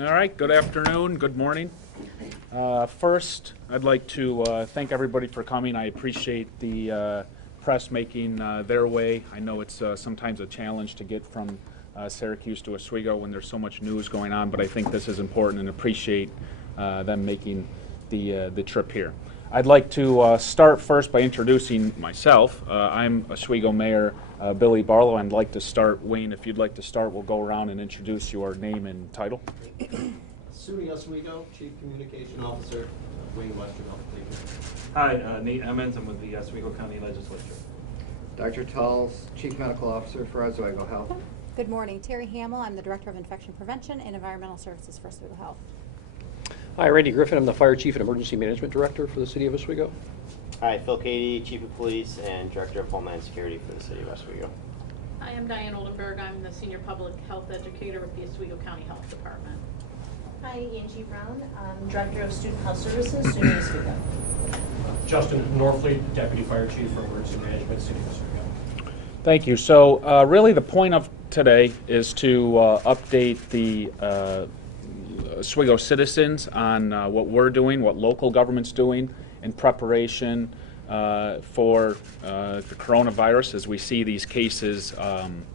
All right, good afternoon, good morning. First, I'd like to thank everybody for coming. I appreciate the press making their way. I know it's sometimes a challenge to get from Syracuse to Oswego when there's so much news going on, but I think this is important and appreciate them making the trip here. I'd like to start first by introducing myself. I'm Oswego Mayor Billy Barlow. I'd like to start, Wayne, if you'd like to start, we'll go around and introduce your name and title. SUNY Oswego, Chief Communication Officer, Wayne Westervelt, thank you. Hi, Nate Emmons. I'm with the Oswego County Legislature. Dr. Tulls, Chief Medical Officer for Oswego Health. Good morning, Terry Hamlin. I'm the Director of Infection Prevention and Environmental Services for Oswego Health. Hi, Randy Griffin. I'm the Fire Chief and Emergency Management Director for the City of Oswego. Hi, Phil Cady, Chief of Police and Director of Homeland Security for the City of Oswego. Hi, I'm Diane Oldenburg. I'm the Senior Public Health Educator with the Oswego County Health Department. Hi, Angie Brown, Director of Student Health Services, SUNY Oswego. Justin Norfleet, Deputy Fire Chief for Emergency Management, City of Oswego. Thank you. So really the point of today is to update the Oswego citizens on what we're doing, what local government's doing in preparation for the coronavirus as we see these cases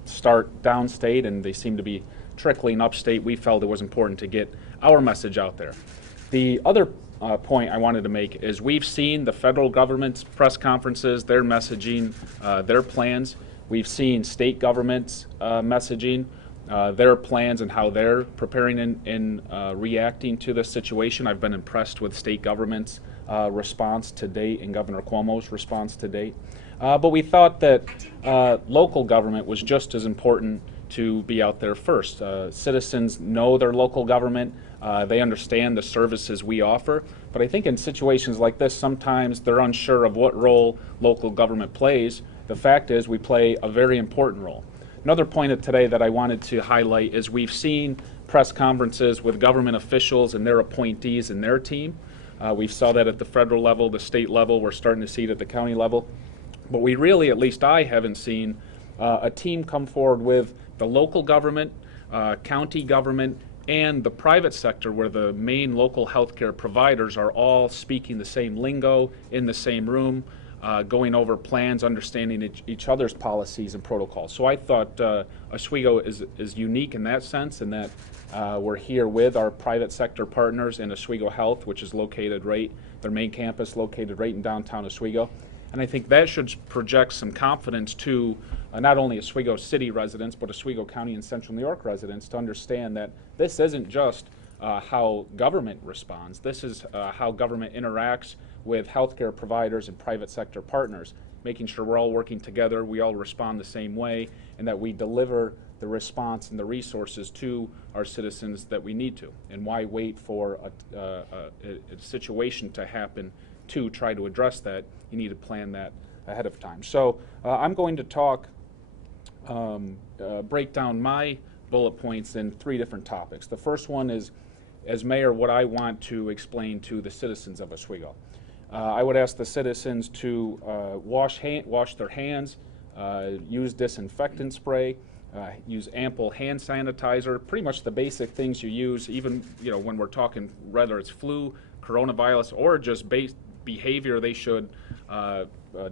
start downstate and they seem to be trickling upstate. We felt it was important to get our message out there. The other point I wanted to make is we've seen the federal government's press conferences, their messaging, their plans. We've seen state governments messaging their plans and how they're preparing and reacting to the situation. I've been impressed with state government's response to date and Governor Cuomo's response to date. But we thought that local government was just as important to be out there first. Citizens know their local government. They understand the services we offer. But I think in situations like this, sometimes they're unsure of what role local government plays. The fact is we play a very important role. Another point of today that I wanted to highlight is we've seen press conferences with government officials and their appointees and their team. We saw that at the federal level, the state level. We're starting to see it at the county level. But we really, at least I haven't seen, a team come forward with the local government, county government, and the private sector where the main local healthcare providers are all speaking the same lingo in the same room, going over plans, understanding each other's policies and protocols. So I thought Oswego is unique in that sense, in that we're here with our private sector partners in Oswego Health, which is located their main campus located right in downtown Oswego. And I think that should project some confidence to not only Oswego City residents, but Oswego County and Central New York residents to understand that this isn't just how government responds. This is how government interacts with healthcare providers and private sector partners, making sure we're all working together, we all respond the same way, and that we deliver the response and the resources to our citizens that we need to. And why wait for a situation to happen to try to address that? You need to plan that ahead of time. So I'm going to break down my bullet points in 3 different topics. The first one is, as mayor, what I want to explain to the citizens of Oswego. I would ask the citizens to wash their hands, use disinfectant spray, use ample hand sanitizer, pretty much the basic things you use, even when we're talking whether it's flu, coronavirus, or just behavior they should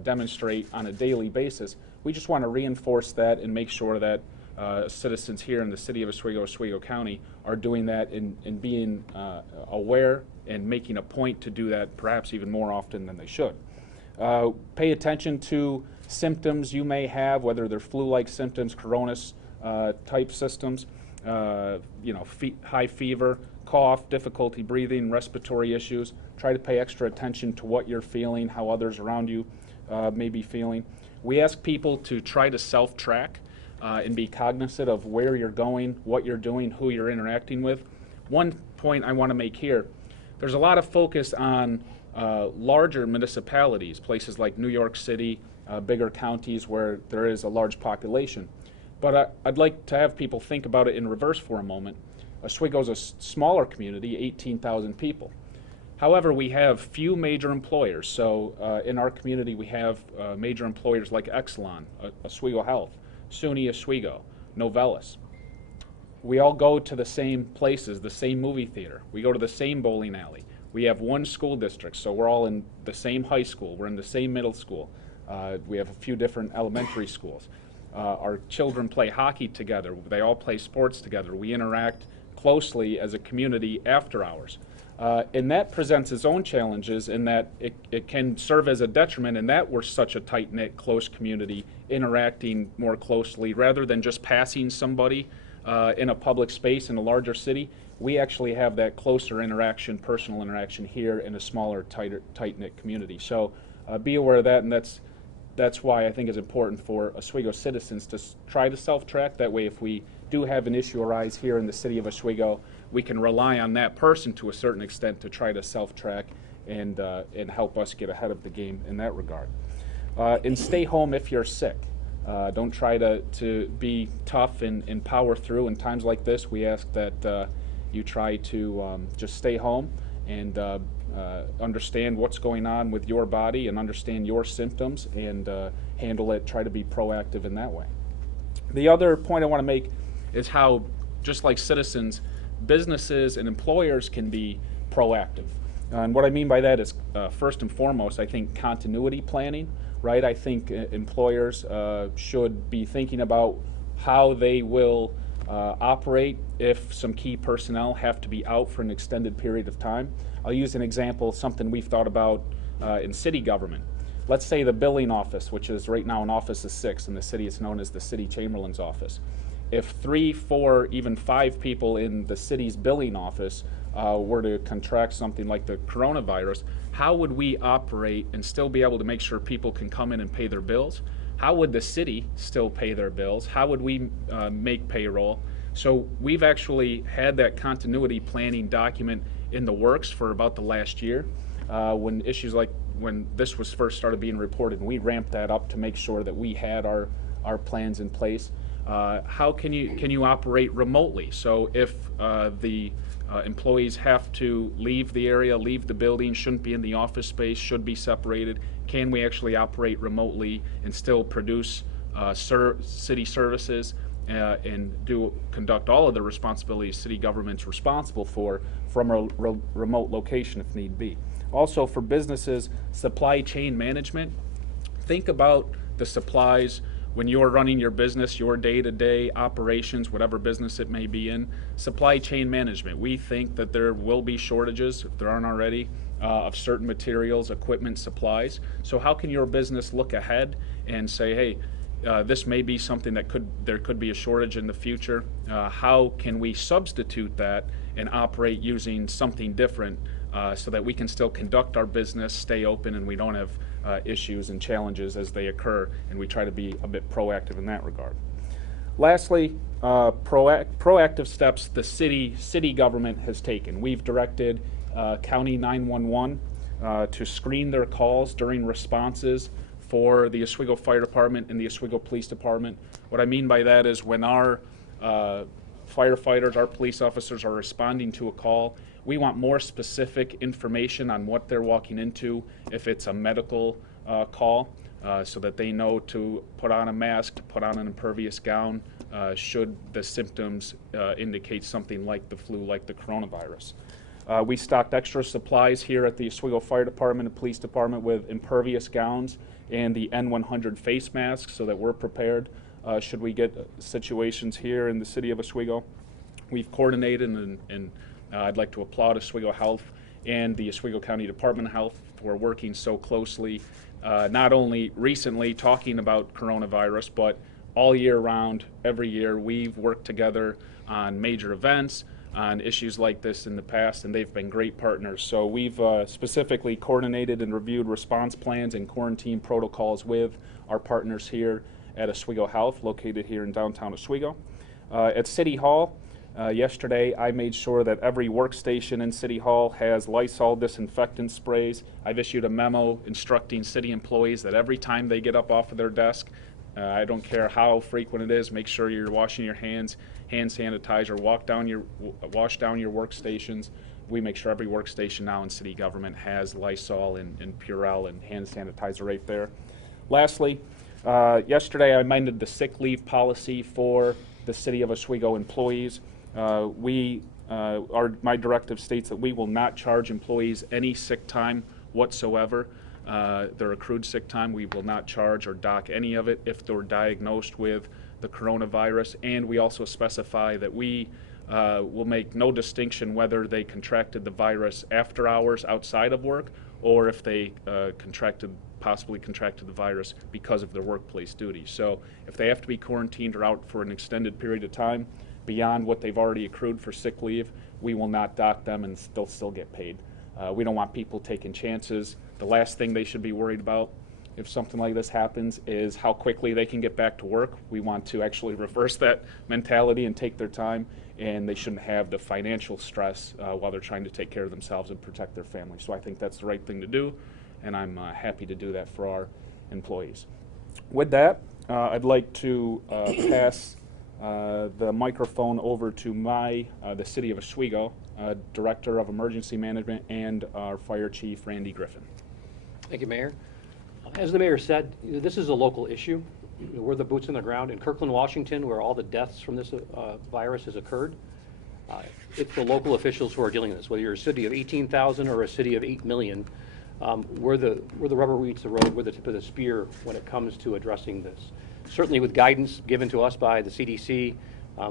demonstrate on a daily basis. We just want to reinforce that and make sure that citizens here in the city of Oswego County are doing that and being aware and making a point to do that perhaps even more often than they should. Pay attention to symptoms you may have, whether they're flu-like symptoms, coronavirus type symptoms, high fever, cough, difficulty breathing, respiratory issues. Try to pay extra attention to what you're feeling, how others around you may be feeling. We ask people to try to self-track and be cognizant of where you're going, what you're doing, who you're interacting with. One point I want to make here, there's a lot of focus on larger municipalities, places like New York City, bigger counties where there is a large population. But I'd like to have people think about it in reverse for a moment. Oswego is a smaller community, 18,000 people. However, we have few major employers. So in our community, we have major employers like Exelon, Oswego Health, SUNY Oswego, Novellus. we all go to the same places, the same movie theater. We go to the same bowling alley. We have one school district, so we're all in the same high school. We're in the same middle school. We have a few different elementary schools. Our children play hockey together. They all play sports together. We interact closely as a community after hours. And that presents its own challenges in that it can serve as a detriment in that we're such a tight-knit, close community, interacting more closely rather than just passing somebody in a public space in a larger city. We actually have that closer interaction, personal interaction here in a smaller, tight-knit community. So be aware of that, and that's why I think it's important for Oswego citizens to try to self-track. That way, if we do have an issue arise here in the city of Oswego, we can rely on that person to a certain extent to try to self-track and help us get ahead of the game in that regard. And stay home if you're sick. Don't try to be tough and power through. In times like this, we ask that you try to just stay home and understand what's going on with your body and understand your symptoms and handle it, try to be proactive in that way. The other point I want to make is how, just like citizens, businesses and employers can be proactive. And what I mean by that is, first and foremost, I think continuity planning, right? I think employers should be thinking about how they will operate if some key personnel have to be out for an extended period of time. I'll use an example, something we've thought about in city government. Let's say the billing office, which is right now an office of 6 in the city, is known as the city chamberlain's office. If 3, 4, even 5 people in the city's billing office were to contract something like the coronavirus, how would we operate and still be able to make sure people can come in and pay their bills? How would the city still pay their bills? How would we make payroll? So we've actually had that continuity planning document in the works for about the last year. When issues like when this was first started being reported, we ramped that up to make sure that we had our plans in place. How can you operate remotely? So if the employees have to leave the area, leave the building, shouldn't be in the office space, should be separated, can we actually operate remotely and still produce city services and conduct all of the responsibilities city government's responsible for from a remote location if need be? Also for businesses, supply chain management. Think about the supplies when you're running your business, your day-to-day operations, whatever business it may be in. Supply chain management. We think that there will be shortages, if there aren't already, of certain materials, equipment, supplies. So how can your business look ahead and say, hey, this may be something that there could be a shortage in the future. How can we substitute that and operate using something different so that we can still conduct our business, stay open, and we don't have issues and challenges as they occur, and we try to be a bit proactive in that regard. Lastly, proactive steps the city government has taken. We've directed County 911 to screen their calls during responses for the Oswego Fire Department and the Oswego Police Department. What I mean by that is when our firefighters, our police officers are responding to a call, we want more specific information on what they're walking into, if it's a medical call, so that they know to put on a mask, to put on an impervious gown, should the symptoms indicate something like the flu, like the coronavirus. We stocked extra supplies here at the Oswego Fire Department and Police Department with impervious gowns and the N100 face masks so that we're prepared should we get situations here in the city of Oswego. We've coordinated and I'd like to applaud Oswego Health and the Oswego County Department of Health for working so closely, not only recently talking about coronavirus, but all year round, every year. We've worked together on major events, on issues like this in the past, and they've been great partners. So we've specifically coordinated and reviewed response plans and quarantine protocols with our partners here at Oswego Health, located here in downtown Oswego. At City Hall, yesterday I made sure that every workstation in City Hall has Lysol disinfectant sprays. I've issued a memo instructing city employees that every time they get up off of their desk, I don't care how frequent it is, make sure you're washing your hands, hand sanitizer, wash down your workstations. We make sure every workstation now in city government has Lysol and Purell and hand sanitizer right there. Lastly, yesterday I amended the sick leave policy for the city of Oswego employees. My directive states that we will not charge employees any sick time whatsoever. Their accrued sick time, we will not charge or dock any of it if they're diagnosed with the coronavirus. And we also specify that we will make no distinction whether they contracted the virus after hours outside of work or if they possibly contracted the virus because of their workplace duties. So if they have to be quarantined or out for an extended period of time beyond what they've already accrued for sick leave, we will not dock them and they'll still get paid. We don't want people taking chances. The last thing they should be worried about if something like this happens is how quickly they can get back to work. We want to actually reverse that mentality and take their time, and they shouldn't have the financial stress while they're trying to take care of themselves and protect their family. So I think that's the right thing to do, and I'm happy to do that for our employees. With that, I'd like to pass the microphone over to the City of Oswego, Director of Emergency Management, and our Fire Chief, Randy Griffin. Thank you, Mayor. As the Mayor said, this is a local issue. We're the boots on the ground. In Kirkland, Washington, where all the deaths from this virus has occurred, it's the local officials who are dealing with this. Whether you're a city of 18,000 or a city of 8 million, we're the rubber meets the road. We're the tip of the spear when it comes to addressing this. Certainly with guidance given to us by the CDC,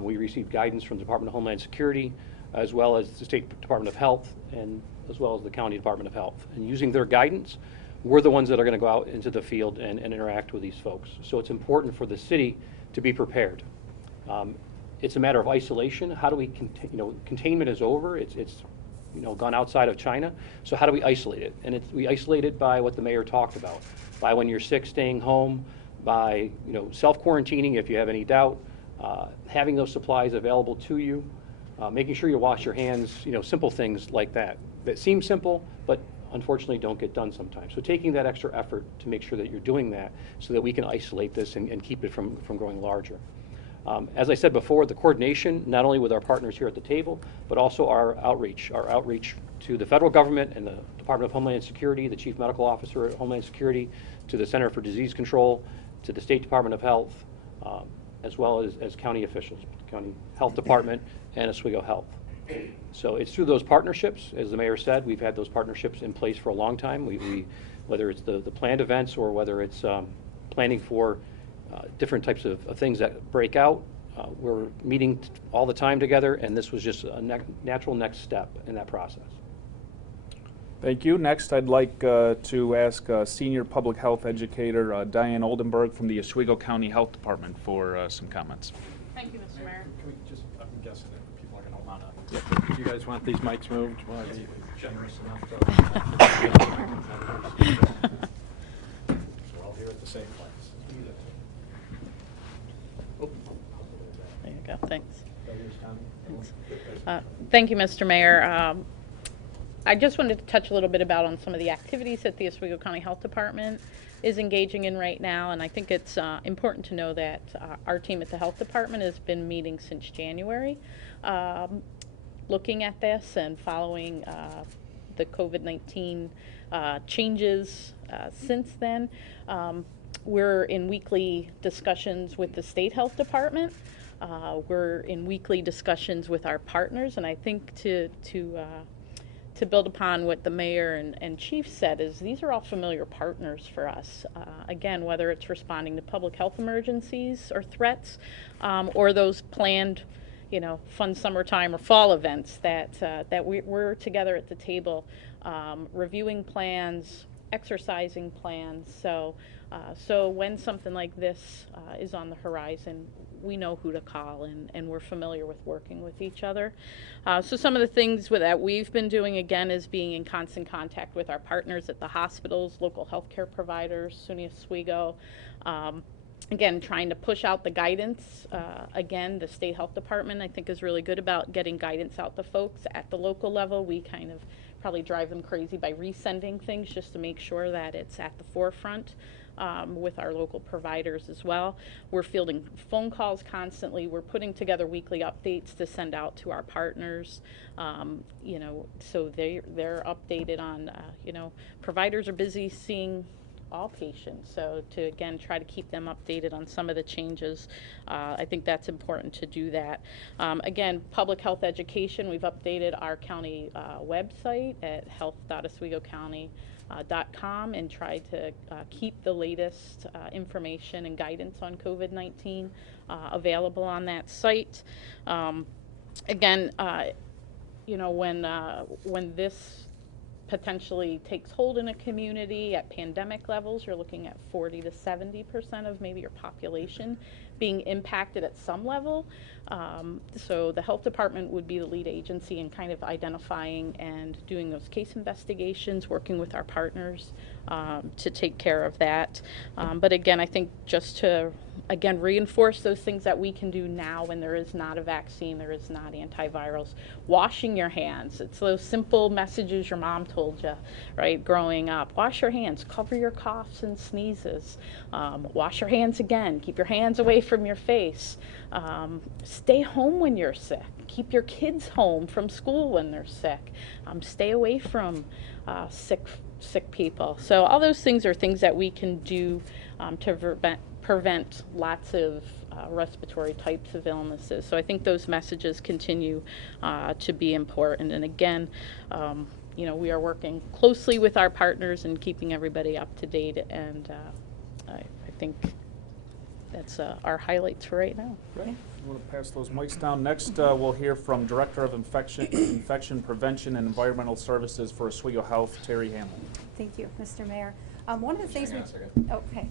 we received guidance from the Department of Homeland Security, as well as the State Department of Health, and as well as the County Department of Health. And using their guidance, we're the ones that are going to go out into the field and interact with these folks. So it's important for the city to be prepared. It's a matter of isolation. How do we, containment is over. It's gone outside of China. So how do we isolate it? And we isolate it by what the mayor talked about, by when you're sick, staying home, by self-quarantining if you have any doubt, having those supplies available to you, making sure you wash your hands, simple things like that seem simple, but unfortunately don't get done sometimes. So taking that extra effort to make sure that you're doing that so that we can isolate this and keep it from growing larger. As I said before, the coordination, not only with our partners here at the table, but also our outreach to the federal government and the Department of Homeland Security, the Chief Medical Officer at Homeland Security, to the Center for Disease Control, to the State Department of Health, as well as county officials, County Health Department and Oswego Health. So it's through those partnerships, as the mayor said, we've had those partnerships in place for a long time. Whether it's the planned events or whether it's planning for different types of things that break out, we're meeting all the time together, and this was just a natural next step in that process. Thank you. Next, I'd like to ask Senior Public Health Educator Diane Oldenburg from the Oswego County Health Department for some comments. Thank you, Mr. Mayor. Can we just, I'm guessing that people are going to want to, do you guys want these mics moved? Well, are you generous enough to? So we're all here at the same place. There you go. Thanks. Thank you, Mr. Mayor. I just wanted to touch a little bit about on some of the activities that the Oswego County Health Department is engaging in right now, and I think it's important to know that our team at the Health Department has been meeting since January, looking at this and following the COVID-19 changes since then. We're in weekly discussions with the State Health Department. We're in weekly discussions with our partners, and I think to build upon what the mayor and chief said is these are all familiar partners for us. Again, whether it's responding to public health emergencies or threats, or those planned, fun summertime or fall events that we're together at the table, reviewing plans, exercising plans. So when something like this is on the horizon, we know who to call, and we're familiar with working with each other. So some of the things that we've been doing, again, is being in constant contact with our partners at the hospitals, local healthcare providers, SUNY Oswego. Again, trying to push out the guidance. Again, the State Health Department, I think, is really good about getting guidance out to folks at the local level. We kind of probably drive them crazy by resending things just to make sure that it's at the forefront. With our local providers as well. We're fielding phone calls constantly. We're putting together weekly updates to send out to our partners, so they're updated on, providers are busy seeing all patients. So to, again, try to keep them updated on some of the changes, I think that's important to do that. Again, public health education, we've updated our county website at health.oswegocounty.com and tried to keep the latest information and guidance on COVID-19 available on that site. Again, you know, when this potentially takes hold in a community at pandemic levels, you're looking at 40 to 70% of maybe your population being impacted at some level. So the health department would be the lead agency in kind of identifying and doing those case investigations, working with our partners to take care of that. But again, I think just to again reinforce those things that we can do now when there is not a vaccine, there is not antivirals. Washing your hands, it's those simple messages your mom told you, right, growing up. Wash your hands, cover your coughs and sneezes, wash your hands again, keep your hands away from your face, stay home when you're sick, keep your kids home from school when they're sick, stay away from sick people. So all those things are things that we can do to prevent lots of respiratory types of illnesses. So I think those messages continue to be important. And again, you know, we are working closely with our partners and keeping everybody up to date. And I think that's our highlights for right now. Great. I'm going to pass those mics down. Next, we'll hear from Director of Infection Prevention and Environmental Services for Oswego Health, Terry Hamlin. Thank you, Mr. Mayor. One of the things we... Okay.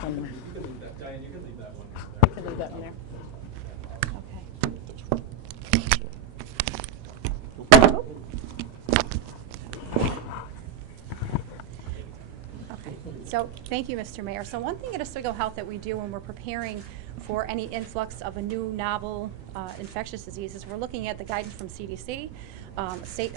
One more. You can leave that, Diane, you can leave that one there. You can leave that one there. Okay. So thank you, Mr. Mayor. So one thing at Oswego Health that we do when we're preparing for any influx of a new novel infectious disease is we're looking at the guidance from CDC, state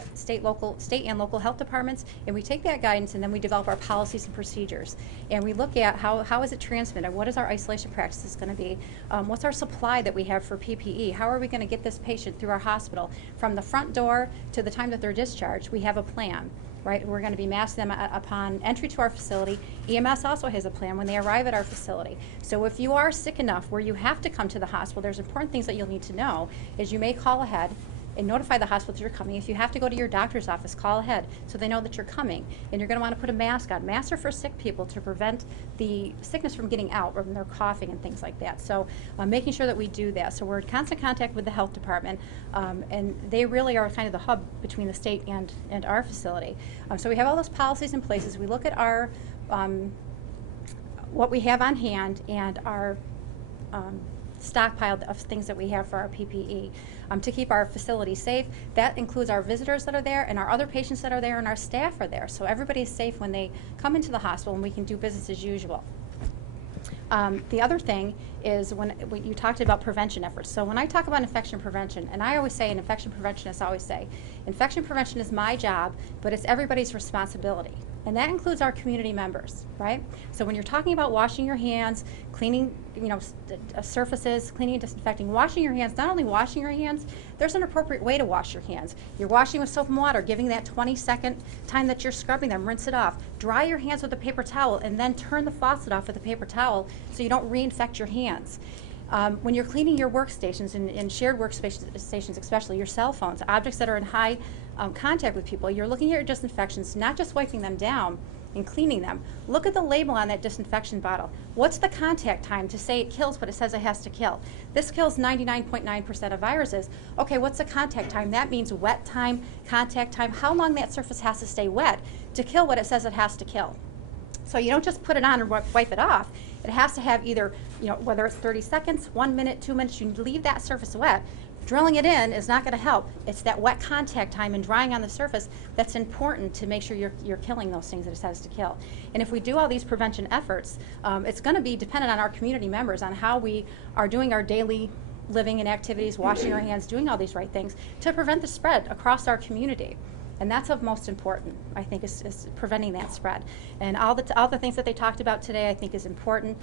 and local health departments, and we take that guidance and then we develop our policies and procedures. And we look at how is it transmitted, what is our isolation practices going to be, what's our supply that we have for PPE, how are we going to get this patient through our hospital from the front door to the time that they're discharged. We have a plan. Right, we're going to be masking them upon entry to our facility. EMS also has a plan when they arrive at our facility. So if you are sick enough where you have to come to the hospital, there's important things that you'll need to know is you may call ahead and notify the hospital that you're coming. If you have to go to your doctor's office, call ahead so they know that you're coming. And you're going to want to put a mask on. Masks are for sick people to prevent the sickness from getting out or when they're coughing and things like that. So making sure that we do that. So we're in constant contact with the health department, and they really are kind of the hub between the state and our facility. So we have all those policies in place. We look at our what we have on hand and our stockpile of things that we have for our PPE to keep our facility safe. That includes our visitors that are there and our other patients that are there and our staff are there. So everybody is safe when they come into the hospital and we can do business as usual. The other thing is when you talked about prevention efforts. So when I talk about infection prevention, and I always say, and infection preventionists always say, infection prevention is my job, but it's everybody's responsibility. And that includes our community members, right? So when you're talking about washing your hands, cleaning, surfaces, cleaning and disinfecting, washing your hands, not only washing your hands, there's an appropriate way to wash your hands. You're washing with soap and water, giving that 20-second time that you're scrubbing them, rinse it off. Dry your hands with a paper towel and then turn the faucet off with a paper towel so you don't reinfect your hands. When you're cleaning your workstations and shared workstations, especially your cell phones, objects that are in high contact with people, you're looking at your disinfections, not just wiping them down and cleaning them. Look at the label on that disinfection bottle. What's the contact time to say it kills what it says it has to kill? This kills 99.9% of viruses. Okay, what's the contact time? That means wet time, contact time, how long that surface has to stay wet to kill what it says it has to kill. So you don't just put it on and wipe it off. It has to have either, whether it's 30 seconds, 1 minute, 2 minutes, you leave that surface wet. Drilling it in is not going to help. It's that wet contact time and drying on the surface that's important to make sure you're killing those things that it says to kill. And if we do all these prevention efforts, it's going to be dependent on our community members on how we are doing our daily living and activities, washing our hands, doing all these right things to prevent the spread across our community. And that's of most important, I think, is preventing that spread. And all the things that they talked about today, I think, is important.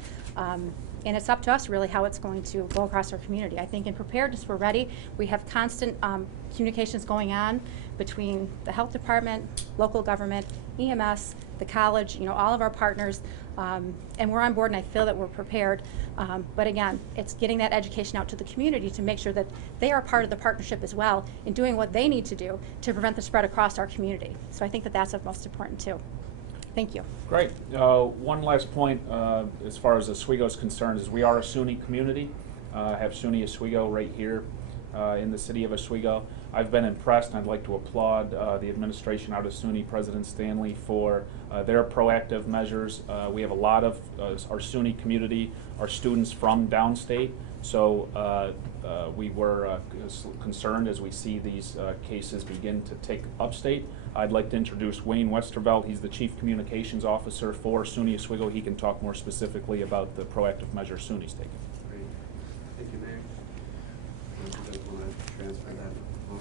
And it's up to us really how it's going to go across our community. I think in preparedness, we're ready. We have constant communications going on between the health department, local government, EMS, the college, all of our partners, and we're on board, and I feel that we're prepared. But again, it's getting that education out to the community to make sure that they are part of the partnership as well in doing what they need to do to prevent the spread across our community. So I think that that's what's most important too. Thank you. Great. One last point as far as Oswego is concerned is we are a SUNY community. Have SUNY Oswego right here in the city of Oswego. I've been impressed, and I'd like to applaud the administration out of SUNY, President Stanley, for their proactive measures. We have a lot of our SUNY community, our students from downstate, so we were concerned as we see these cases begin to take upstate. I'd like to introduce Wayne Westervelt. He's the Chief Communications Officer for SUNY Oswego. He can talk more specifically about the proactive measures SUNY's taken. Great. Thank you, Mayor. You guys want to transfer that on?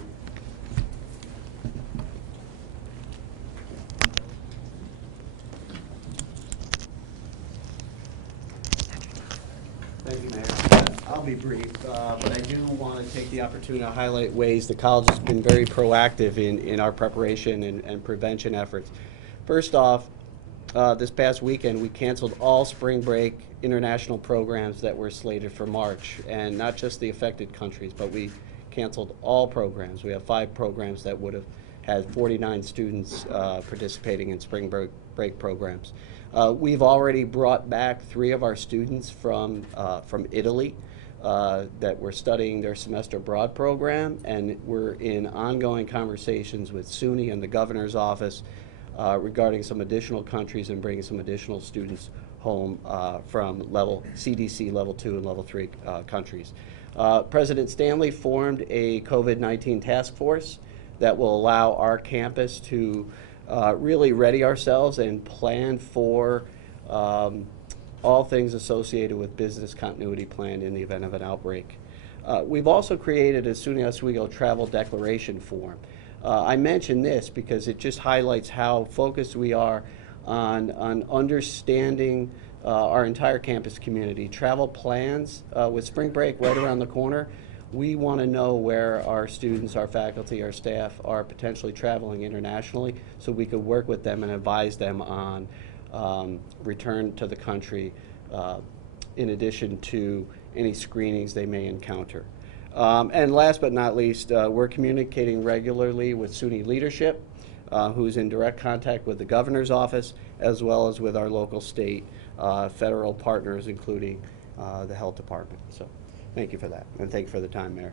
Thank you, Mayor. I'll be brief, but I do want to take the opportunity to highlight ways the college has been very proactive in our preparation and prevention efforts. First off, this past weekend we canceled all spring break international programs that were slated for March, and not just the affected countries, but we canceled all programs. We have 5 programs that would have had 49 students participating in spring break programs. We've already brought back 3 of our students from Italy that were studying their semester abroad program, and we're in ongoing conversations with SUNY and the governor's office regarding some additional countries and bringing some additional students home from CDC level 2 and level 3 countries. President Stanley formed a COVID-19 task force that will allow our campus to really ready ourselves and plan for all things associated with business continuity plan in the event of an outbreak. We've also created a SUNY Oswego travel declaration form. I mention this because it just highlights how focused we are on understanding our entire campus community. Travel plans with spring break right around the corner, we want to know where our students, our faculty, our staff are potentially traveling internationally so we could work with them and advise them on return to the country in addition to any screenings they may encounter. And last but not least, we're communicating regularly with SUNY leadership, who's in direct contact with the governor's office, as well as with our local, state, federal partners, including the health department. So thank you for that, and thank you for the time, Mayor.